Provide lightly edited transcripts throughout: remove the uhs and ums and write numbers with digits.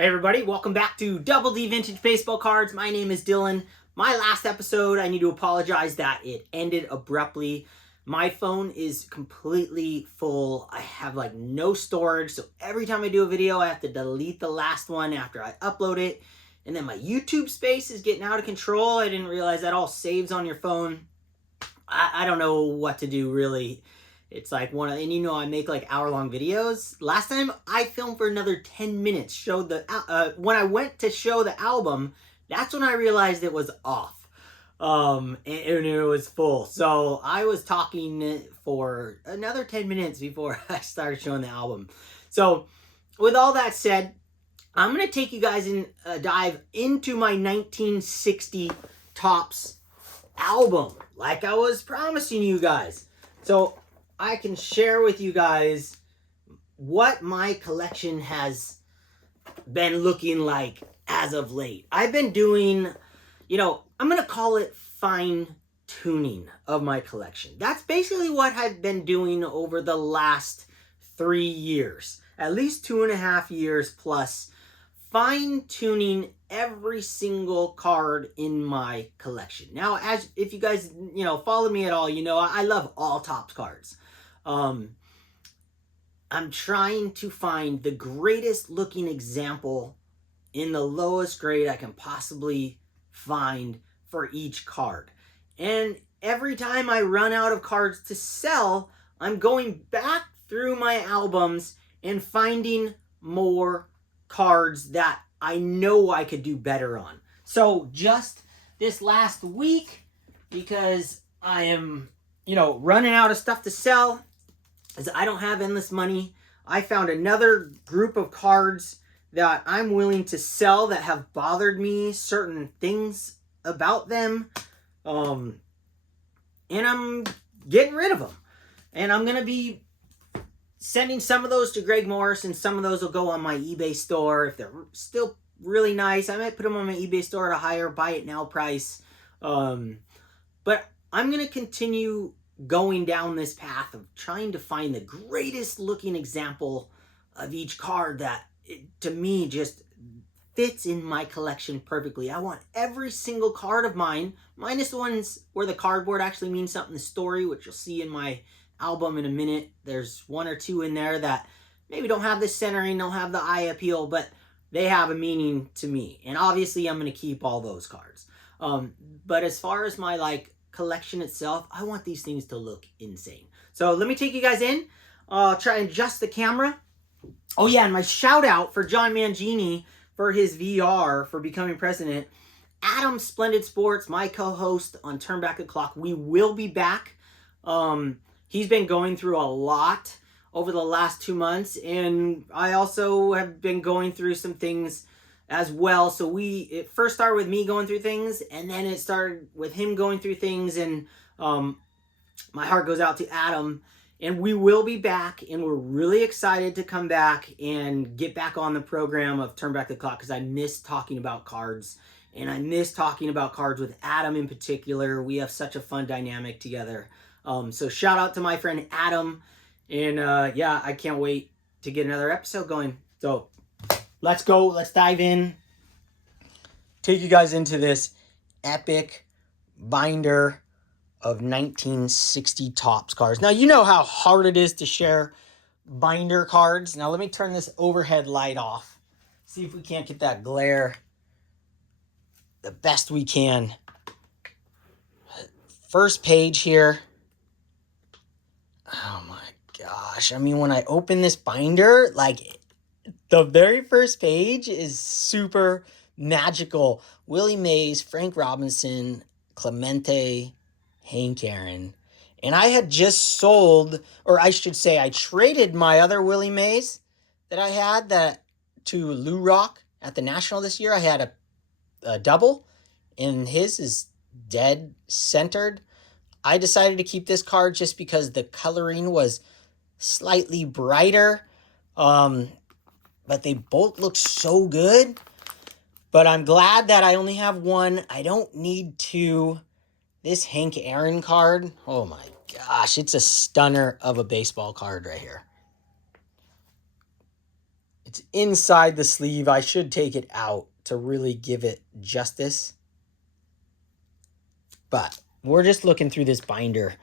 Hey everybody, welcome back to Double D Vintage Baseball Cards. My name is Dylan. My last episode, I need to apologize that it ended abruptly. My phone is completely full. I have like no storage, so every time I do a video, I have to delete the last one after I upload it. And then my YouTube space is getting out of control. I didn't realize that all saves on your phone. I don't know what to do really. It's like and you know I make like hour-long videos. Last time I filmed for another 10 minutes. Showed the when I went to show the album, that's when I realized it was off. And it was full. So I was talking for another 10 minutes before I started showing the album. So with all that said, I'm gonna take you guys in a dive into my 1960 Topps album, like I was promising you guys. So I can share with you guys what my collection has been looking like as of late. I've been doing, I'm going to call it fine tuning of my collection. That's basically what I've been doing over the last 3 years, at least 2.5 years plus, fine tuning every single card in my collection. Now, if you guys, follow me at all, I love all Topps cards. I'm trying to find the greatest looking example in the lowest grade I can possibly find for each card. And every time I run out of cards to sell, I'm going back through my albums and finding more cards that I know I could do better on. So just this last week, because I am, running out of stuff to sell, as I don't have endless money, I found another group of cards that I'm willing to sell that have bothered me, certain things about them, and I'm getting rid of them. And I'm going to be sending some of those to Greg Morris, and some of those will go on my eBay store. If they're still really nice, I might put them on my eBay store at a higher buy it now price. But I'm going to continue going down this path of trying to find the greatest looking example of each card that, to me, just fits in my collection perfectly. I want every single card of mine, minus the ones where the cardboard actually means something, the story, which you'll see in my album in a minute. There's 1 or 2 in there that maybe don't have the centering, don't have the eye appeal, but they have a meaning to me. And obviously I'm going to keep all those cards. But as far as my collection itself, I want these things to look insane. So let me take you guys in. I'll try and adjust the camera. Oh yeah, and my shout out for John Mangini for his VR for becoming president. Adam Splendid Sports, my co-host on Turn Back the Clock. We will be back. He's been going through a lot over the last 2 months, and I also have been going through some things as well. So it first started with me going through things, and then it started with him going through things, and my heart goes out to Adam. And we will be back, and we're really excited to come back and get back on the program of Turn Back the Clock, because I miss talking about cards, and I miss talking about cards with Adam in particular. We have such a fun dynamic together. So shout out to my friend Adam, and yeah, I can't wait to get another episode going. So let's go. Let's dive in. Take you guys into this epic binder of 1960 Topps cards. Now, you know how hard it is to share binder cards. Now, let me turn this overhead light off. See if we can't get that glare the best we can. First page here. Oh my gosh. I mean, when I open this binder, the very first page is super magical. Willie Mays, Frank Robinson, Clemente, Hank Aaron. And I had just sold, or I should say I traded my other Willie Mays that I had to Lou Rock at the National this year. I had a double, and his is dead centered. I decided to keep this card just because the coloring was slightly brighter. But they both look so good. But I'm glad that I only have one. I don't need two. This Hank Aaron card, oh my gosh, it's a stunner of a baseball card right here. It's inside the sleeve. I should take it out to really give it justice. But we're just looking through this binder.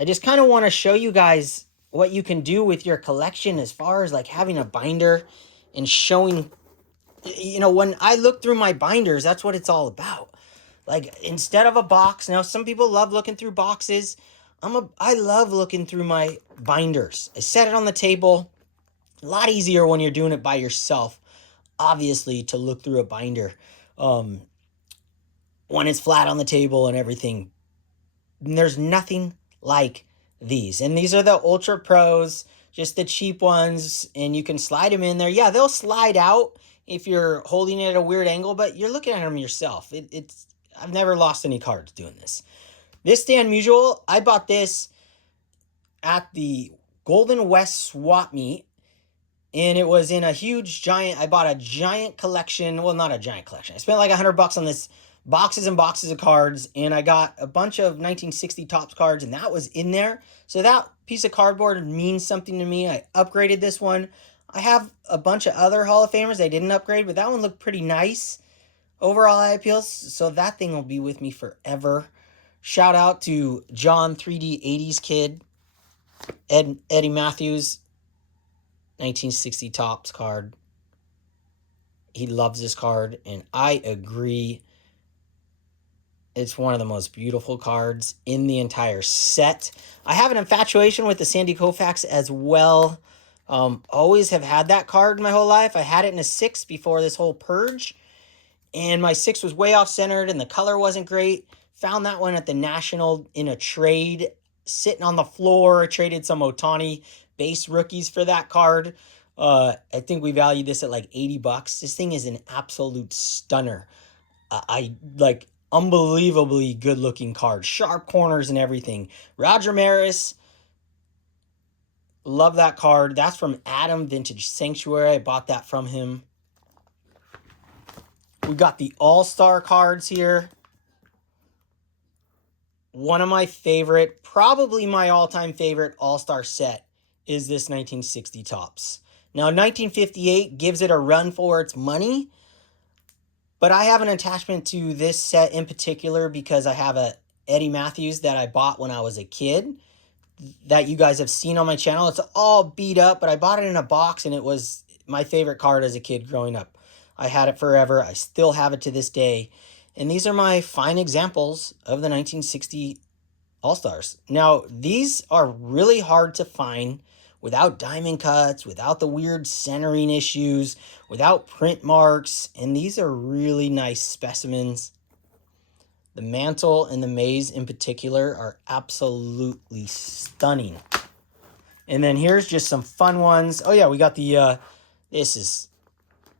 I just kind of want to show you guys what you can do with your collection as far as like having a binder and showing, you know, when I look through my binders, that's what it's all about. Like, instead of a box, now some people love looking through boxes. I love looking through my binders. I set it on the table. A lot easier when you're doing it by yourself, obviously, to look through a binder. When it's flat on the table and everything. And there's nothing like these. And these are the Ultra Pros, just the cheap ones, and you can slide them in there. Yeah, they'll slide out if you're holding it at a weird angle, but you're looking at them yourself. I've never lost any cards doing this. This Dan Musial, I bought this at the Golden West swap meet, and it was in a huge giant, I bought a giant collection, well, not a giant collection. I spent like $100 on this, boxes and boxes of cards, and I got a bunch of 1960 Topps cards, and that was in there. So that piece of cardboard means something to me. I upgraded this one. I have a bunch of other Hall of Famers I didn't upgrade, but that one looked pretty nice. Overall eye appeals, so that thing will be with me forever. Shout out to John 3D 80s Kid, Eddie Matthews, 1960 Topps card. He loves this card, and I agree. It's one of the most beautiful cards in the entire set. I have an infatuation with the Sandy Koufax as well. Always have had that card my whole life. I had it in a 6 before this whole purge. And my 6 was way off-centered and the color wasn't great. Found that one at the National in a trade, sitting on the floor. Traded some Ohtani base rookies for that card. I think we valued this at like $80. This thing is an absolute stunner. I like unbelievably good-looking card. Sharp corners and everything. Roger Maris. Love that card. That's from Adam Vintage Sanctuary. I bought that from him. We got the All-Star cards here. One of my favorite, probably my all-time favorite All-Star set is this 1960 Topps. Now, 1958 gives it a run for its money, but I have an attachment to this set in particular because I have a Eddie Matthews that I bought when I was a kid that you guys have seen on my channel. It's all beat up, but I bought it in a box, and it was my favorite card as a kid growing up. I had it forever. I still have it to this day. And these are my fine examples of the 1960 All-Stars. Now, these are really hard to find without diamond cuts, without the weird centering issues, without print marks. And these are really nice specimens. The Mantle and the Mays in particular are absolutely stunning. And then here's just some fun ones. Oh yeah, we got the, this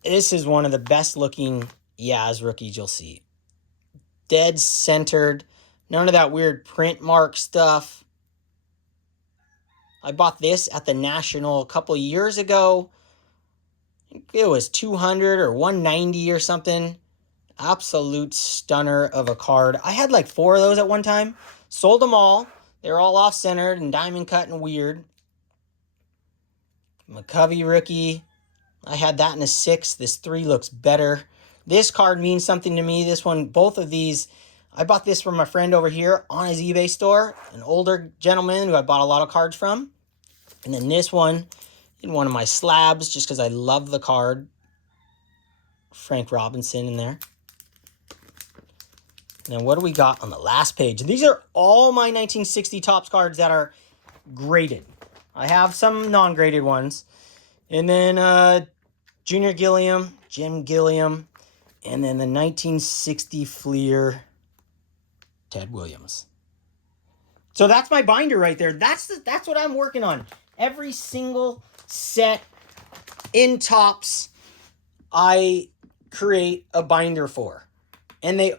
is one of the best looking Yaz rookies you'll see. Dead centered. None of that weird print mark stuff. I bought this at the National a couple years ago. I think it was 200 or 190 or something. Absolute stunner of a card. I had like 4 of those at one time. Sold them all. They're all off-centered and diamond cut and weird. McCovey rookie. I had that in a 6. This 3 looks better. This card means something to me. This one, both of these, I bought this from a friend over here on his eBay store. An older gentleman who I bought a lot of cards from. And then this one, in one of my slabs, just because I love the card. Frank Robinson in there. And then what do we got on the last page? These are all my 1960 Topps cards that are graded. I have some non-graded ones. And then Junior Gilliam, Jim Gilliam, and then the 1960 Fleer, Ted Williams. So that's my binder right there. That's what I'm working on. Every single set in Topps, I create a binder for. And I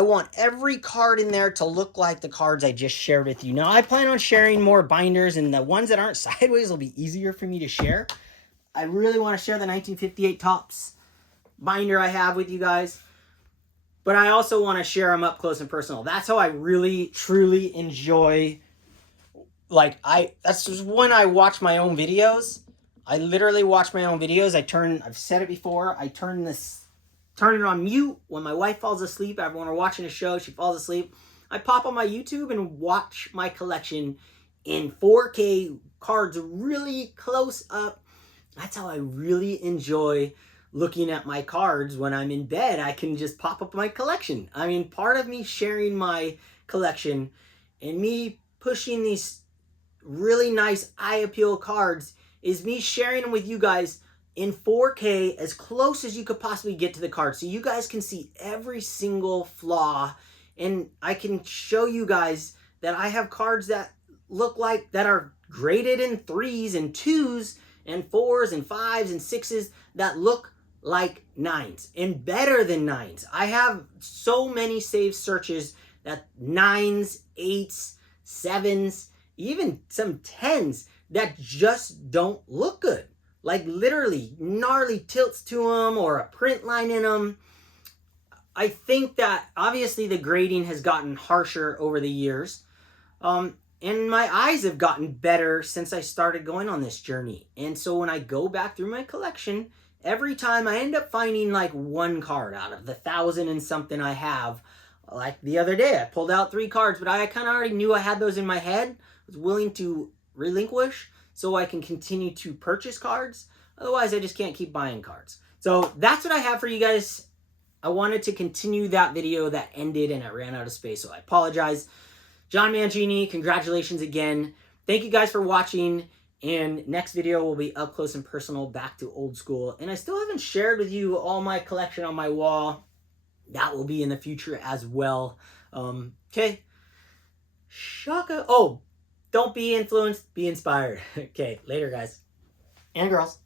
want every card in there to look like the cards I just shared with you. Now, I plan on sharing more binders, and the ones that aren't sideways will be easier for me to share. I really want to share the 1958 Topps binder I have with you guys. But I also want to share them up close and personal. That's how I really, truly enjoy, that's just when I watch my own videos. I literally watch my own videos. I've said it before, I turn it on mute when my wife falls asleep. When we're watching a show, she falls asleep. I pop on my YouTube and watch my collection in 4K cards really close up. That's how I really enjoy looking at my cards. When I'm in bed, I can just pop up my collection. I mean, part of me sharing my collection and me pushing these really nice eye appeal cards is me sharing them with you guys in 4K as close as you could possibly get to the card, so you guys can see every single flaw, and I can show you guys that I have cards that look like that are graded in 3s and 2s and 4s and 5s and 6s that look like 9s and better than 9s. I have so many saved searches that 9s, 8s, 7s, even some 10s that just don't look good. Like literally gnarly tilts to them or a print line in them. I think that obviously the grading has gotten harsher over the years. And my eyes have gotten better since I started going on this journey. And so when I go back through my collection, every time I end up finding like one card out of the 1,000 and something I have. Like the other day, I pulled out 3 cards, but I kind of already knew I had those in my head. I was willing to relinquish so I can continue to purchase cards. Otherwise, I just can't keep buying cards. So that's what I have for you guys. I wanted to continue that video that ended and I ran out of space, so I apologize. John Mangini, congratulations again. Thank you guys for watching. And next video will be up close and personal, back to old school. And I still haven't shared with you all my collection on my wall. That will be in the future as well. Okay. Shaka. Oh, don't be influenced, be inspired. Okay, later guys and girls.